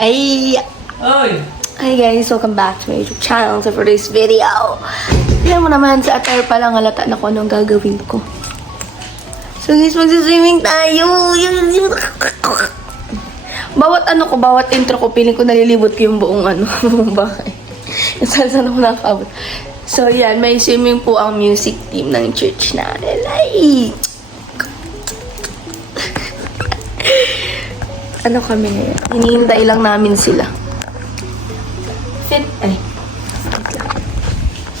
Ay! Oy! Hi guys, welcome back to my YouTube channel. So for this video, tignan mo naman sa attire pa lang halata na kung anong gagawin ko. So guys, magsiswimming tayo! Bawat intro ko, piling ko nalilibot ko yung buong buong bahay. Saan ako nakakabot. So yan, may swimming po ang music team ng church natin. Ay! Ano kami ngayon? Hinihintay lang namin sila. Fit, ay.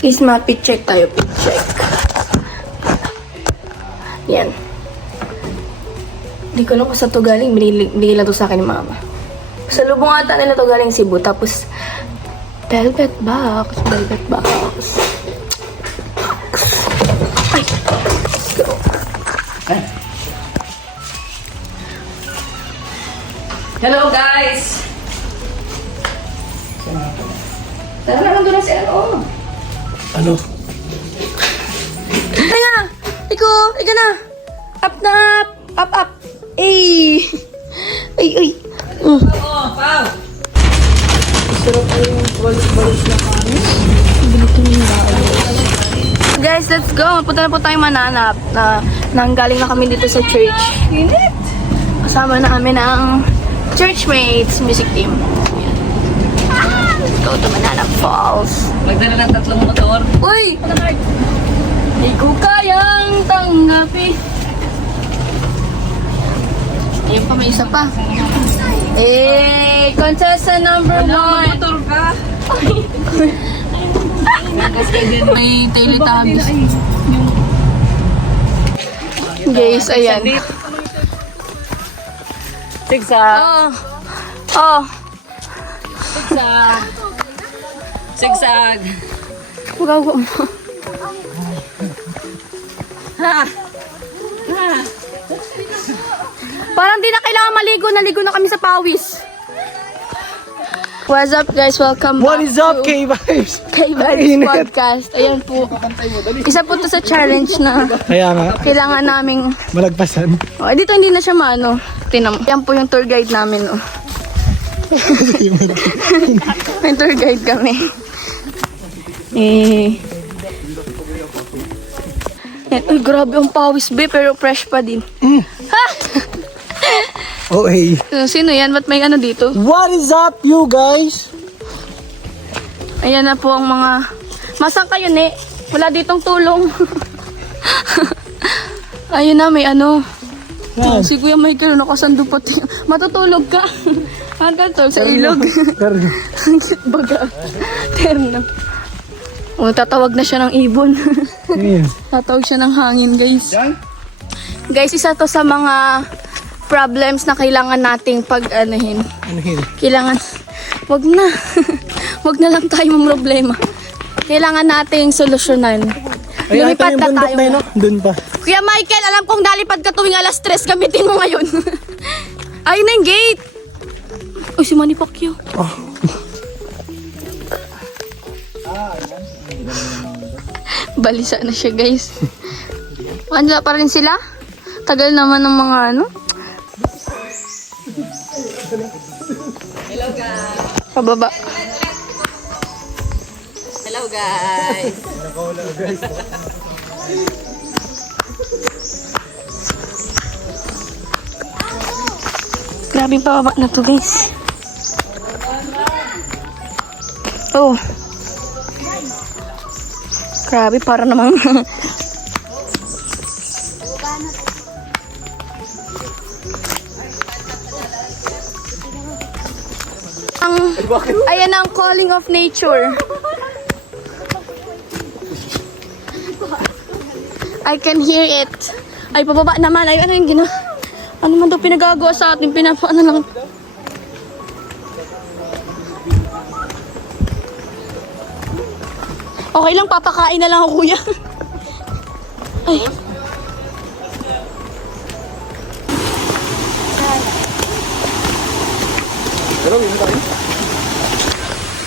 Guys, pit check tayo. Pit check. Yan. Hindi ko alam kung saan to galing. Binigay lang to sa akin ni mama. Sa lubong ata nila to galing Cebu. Tapos, velvet box. Velvet box. Ay! Let's go. Hello guys! Tara na, nandun na si ano. Ano? Ay nga! Ika na! Up na! Up! Ay! Ay! Oh, Pao! Sarap pa yung balis na kami. Guys, let's go! Punta na po tayong mananap. Nanggaling na kami dito sa church. Init! Kasama na kami ng churchmates music team. Let's go to Mananap Falls. Magdala ng 3 motor. Uy! Di ko kayang tanggapin. Ayun pa, may isa pa. Eh, contestant number 1. Motor ka! May Teletubbies. Guys, ayan. Sigsag! Oh. Sigsag! Sigsag! Gago mo. Ha! Parang di na kailangan maligo. Naligo na kami sa pawis. What's up guys? Welcome What back is up, to K-Vibes? K-Vibes Podcast. Ayan po. Isa po to sa challenge na Kaya nga, kailangan naming... malagpasan. Oh, dito hindi na siya maano. Tinam. Yan po yung tour guide namin. Oh. May tour guide kami. Yan. Uy, grabe ang pawis be, pero fresh pa din. Ha! Okay. Sino yan? Ba't may ano dito? What is up, you guys? Ayan na po ang mga... Masang kayo, ne? Wala ditong tulong. Ayun na, may ano. Yan. Si Kuya Michael, nakasando pati. Matutulog ka. Hanggang to, sa ilog. Baga. Terno. O, tatawag na siya ng ibon. Yan. Tatawag siya ng hangin, guys. Guys, isa to sa mga problems na kailangan nating pag-anahin. Ano yun? Kailangan, wag na. Wag na lang tayo problema. Kailangan nating solusyonan. Ay, ata Lumipad yung na bundok tayo. na yun, no? Doon pa. Kuya Michael, alam kong dalipad ka tuwing alas 3. Gamitin mo ngayon. Ayun na yung gate. Uy, si Manny Pacquiao. Oh. Balisa na siya, guys. Andiyan pa rin sila? Tagal naman ng mga ano. Hello guys! Pababa. Hello guys! Grabe yung pababa na to, guys. Oh. Grabe, para namang... Ayan ang calling of nature. I can hear it. Ay, pababa naman. Ay, ano yung ano man daw pinagagawa sa atin? Pinapaano lang. Okay lang, papakain na lang ako, kuya. Ay.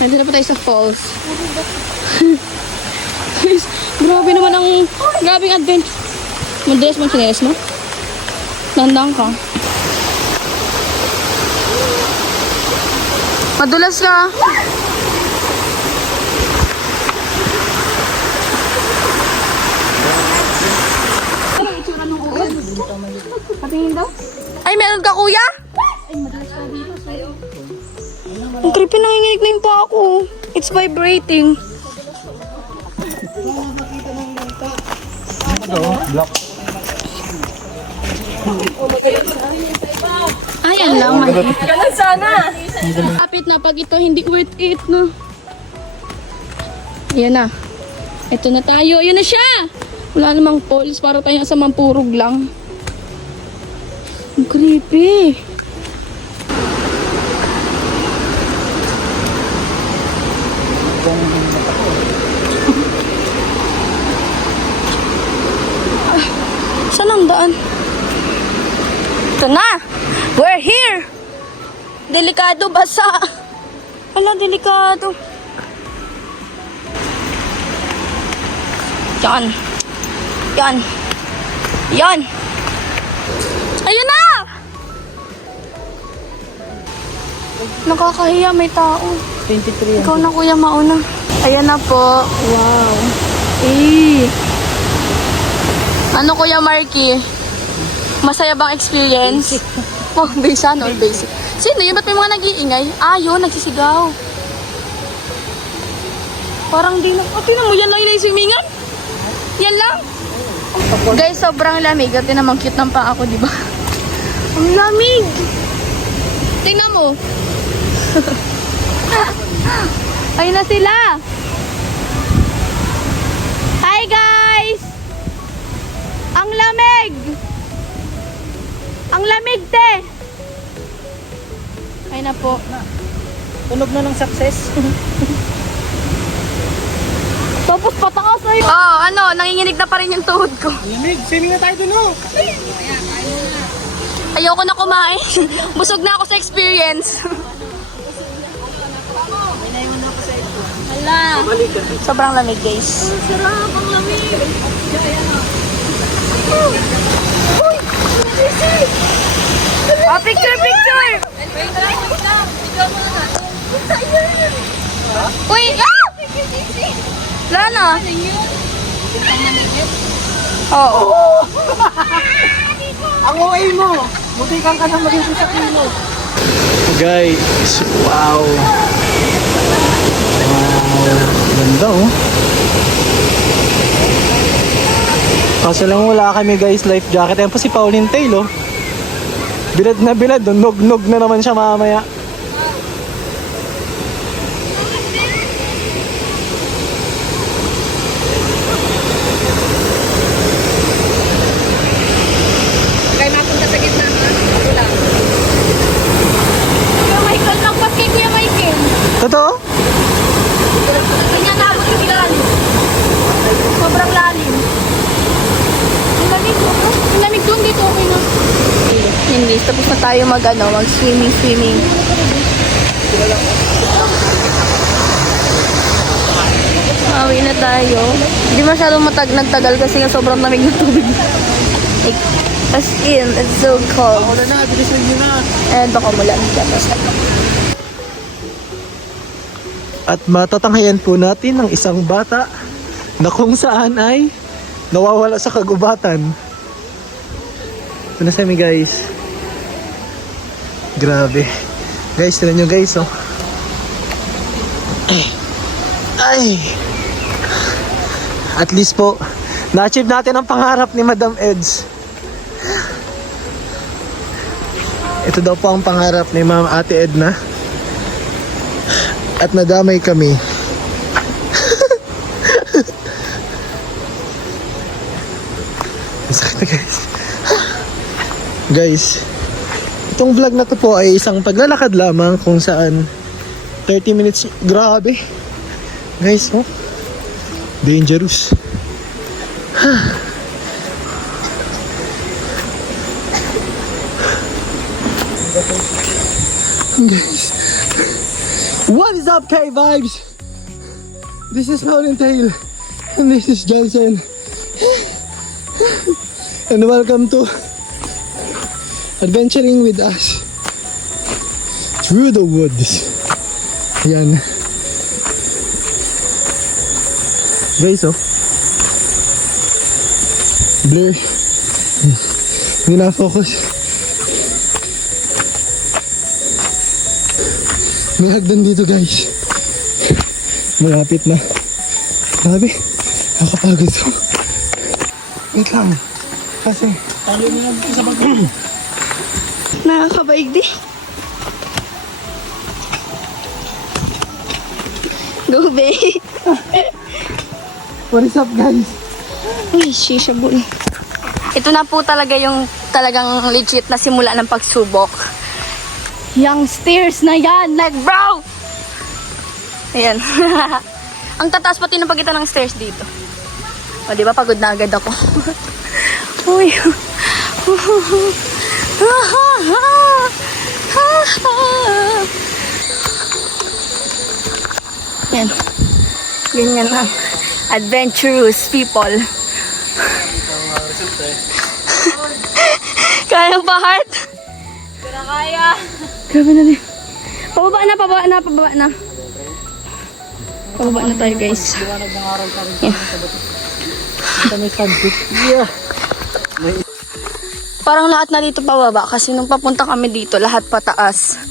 Nandito na pa tayo sa falls. Guys, grabe naman ang grabing adventure. Madalas mo chinelas mo? Dandang ka. Madulas ka. Patingin daw? Ay, meron ka, kuya? Ang creepy, nanginginig na yung paa ko. It's vibrating. Block. Ayan lang. Ganun sana. Kapit na pag ito, hindi worth it, no? Ayan na. Ito na tayo. Ayan na siya. Wala namang poles. Para tayo sa mampurog lang. Ang creepy. Saan ang daan? Ito na! We're here! Delikado, basa. Ala, delikado. Yan. Yan. Yan. Ayun na! Nakakahiya, may tao. 23 Ikaw na, kuya, mauna. Ayan na po. Wow. Eh. Ano, Kuya Marky? Masaya bang experience? Oh, basic ano, basic. Sino yun? Ba't may mga nag-iingay? Ah, yun, nagsisigaw. Parang di na... Oh, tingnan mo, yan lang yung swimming-an? Yan lang? Guys, sobrang lamig. At naman cute ng paa ako, di ba? Ang lamig! Tingnan mo. Ayun na sila. Hi, guys! Ang lamig! Ang lamig, te! Ay na po. Tunog na ng success. Tapos pataas ay. Oh, ano, nanginginig na pa rin yung tuhod ko. Lamig, swimming na tayo dun, oh. Ayoko na kumain. Busog na ako sa experience. Hala. Sobrang lamig, guys. Sarap, ang lamig. Ah, picture, picture! Uy! Ah! Wala na. Oo. Ang OA mo! Buti kang ka na maging sa kilo. Guys, wow! Ganda, oh. Kaso lang wala kami, guys, life jacket. Ayan pa si Pauline Tail, oh. Bilad na bilad, oh. Nog-nog na naman siya mamaya. Kaya mapunta sa gitna na. Ako lang. Kuya Michael, nagpas kay Kuya Michael. Totoo? Ganyan naabot yung ilalim. Sobrang lalim. Ang lamig mo. Ang lamig doon dito. Okay na. Hindi. Tapos na tayo mag-swimming. Awi na tayo. Hindi masyadong nagtagal kasi nga sobrang lamig ng tubig. Like, as in, it's so cold. Wala na, bilisan nyo na. And baka mulan. Tapos At matatanghayan po natin ng isang bata na kung saan ay nawawala sa kagubatan. Ito na sa amin, guys. Grabe. Guys, tignan nyo, guys, oh. Ay! At least po, na-achieve natin ang pangarap ni Madam Eds. Ito daw po ang pangarap ni Ma'am Ate Edna. At nadamay kami. Sakit na, guys. Guys, itong vlog na to po ay isang paglalakad lamang kung saan 30 minutes. Grabe. Guys, oh. Dangerous. Guys, what is up, K-Vibes? This is Mountain Tail and this is Johnson. And welcome to adventuring with us through the woods. Ayan. Guys, oh. Blur. Hindi na-focus. May hagdan dito, guys. Malapit na. Grabe. Nakakapagod to. Wait lang. Kasi, talo niya dito sa bago. Nakakabaig di. Go, babe. What is up, guys? Uy, shisha boy. Ito na po talaga yung talagang legit na simula ng pagsubok. Yung stairs na yan, like bro! Ayan. Ang tataas pati ng pagitan ng stairs dito. O, di ba pagod na agad ako. Uy. Yan. Ganyan lang. Adventurous people. Kaya ba, heart? Pero kaya. Grabe na din. Pababa na, pababa na, pababa na. Pababa na tayo, guys. Yeah. Ito may subject. Yeah. Parang lahat na dito pababa kasi nung papunta kami dito, lahat pataas.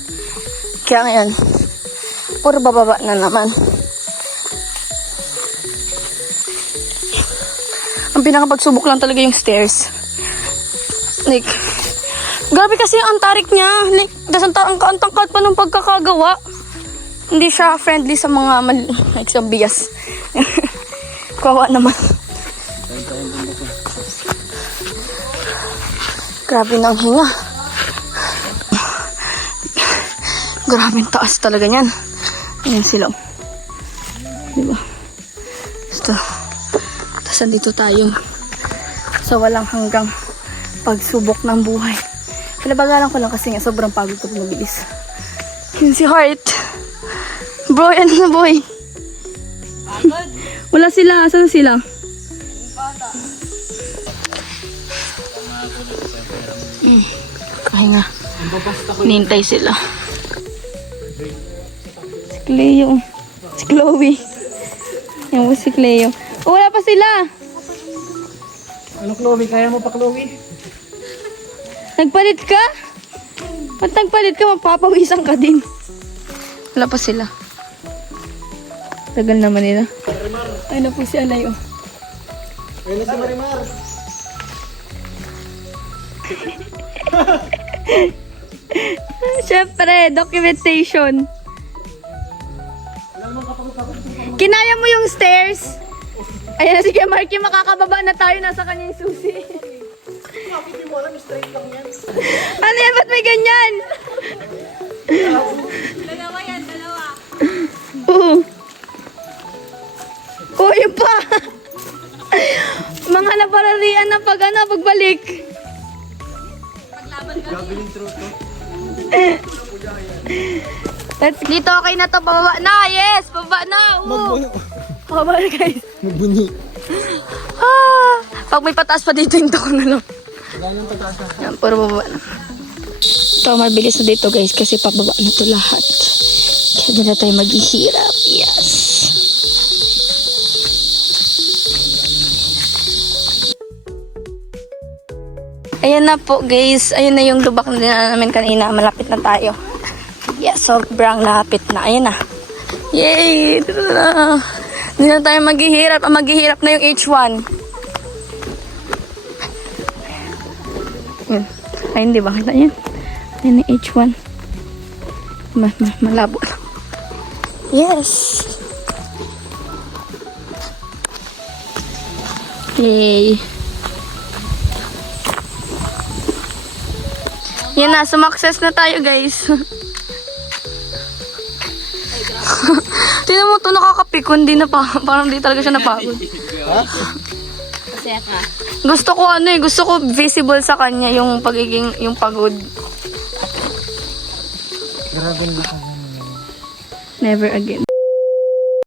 Kaya ngayon, puro bababa na naman. Ang pinakapagsubok lang talaga yung stairs. Like, grabe kasi ang tarik niya. Like, ang tangkad pa nung pagkakagawa. Hindi siya friendly sa mga like sa bigas. Kawawa naman. Grabe ng hinga. Grabe ang taas talaga niyan. Ayan sila. Diba? Basta. Tapos andito tayo. So walang hanggang pagsubok ng buhay. Pinabagalan ko lang kasi nga sobrang pagod ko mabilis. Yun si Heart. Bro, ano na boy? Pagod. Wala sila. Saan sila? Kahinga. Nintay sila. Si Cleo. Si Chloe. Yan po si Cleo. Oh, wala pa sila. Ano, Chloe? Kaya mo pa, Chloe? Nagpalit ka? Ba't nagpalit ka? Mapapawisan ka din. Wala pa sila. Tagal naman nila. Ay na po si Alay, oh. Ayun na si Marimar. Siyempre, documentation. Kinaya mo yung stairs? Ayan na si Kuya Marky, makakababa na tayo. Nasa kanyang susi. Hindi mo alam, straight lang yan. Ano yan? Ba't may ganyan? Dalawa yan, dalawa. Oo. Oh, yun pa. Mga napararian na pagbalik. Gagaling through to. Dito, okay na to. Pababa na. Yes, pababa na. Magbunyi. Pababa na, guys. Magbunyi. Ah, pag may pataas pa dito, hindi ko na lang. Galang pataas na. Yan, puro bababa na. Ito, mabilis na dito, guys, kasi pababa na to lahat. Kaya doon na tayo maghihirap. Yes. Ayan na po, guys. Ayun na yung lubak na namin kanina. Malapit na tayo. Yes, sobrang lapit na. Ayan na. Yay! Dito na. Hindi na tayo maghihirap. Ang maghihirap na yung H1. Yun. Ay, hindi ba? Kita yan? Ayan yung H1. Malabo lang. Yes! Yay! Yan na, sumakses na tayo, guys. Tingnan mo ito, nakakapikon. Parang di talaga siya napagod. Masaya ka. Gusto ko visible sa kanya yung yung pagod. Grabe na. Never again.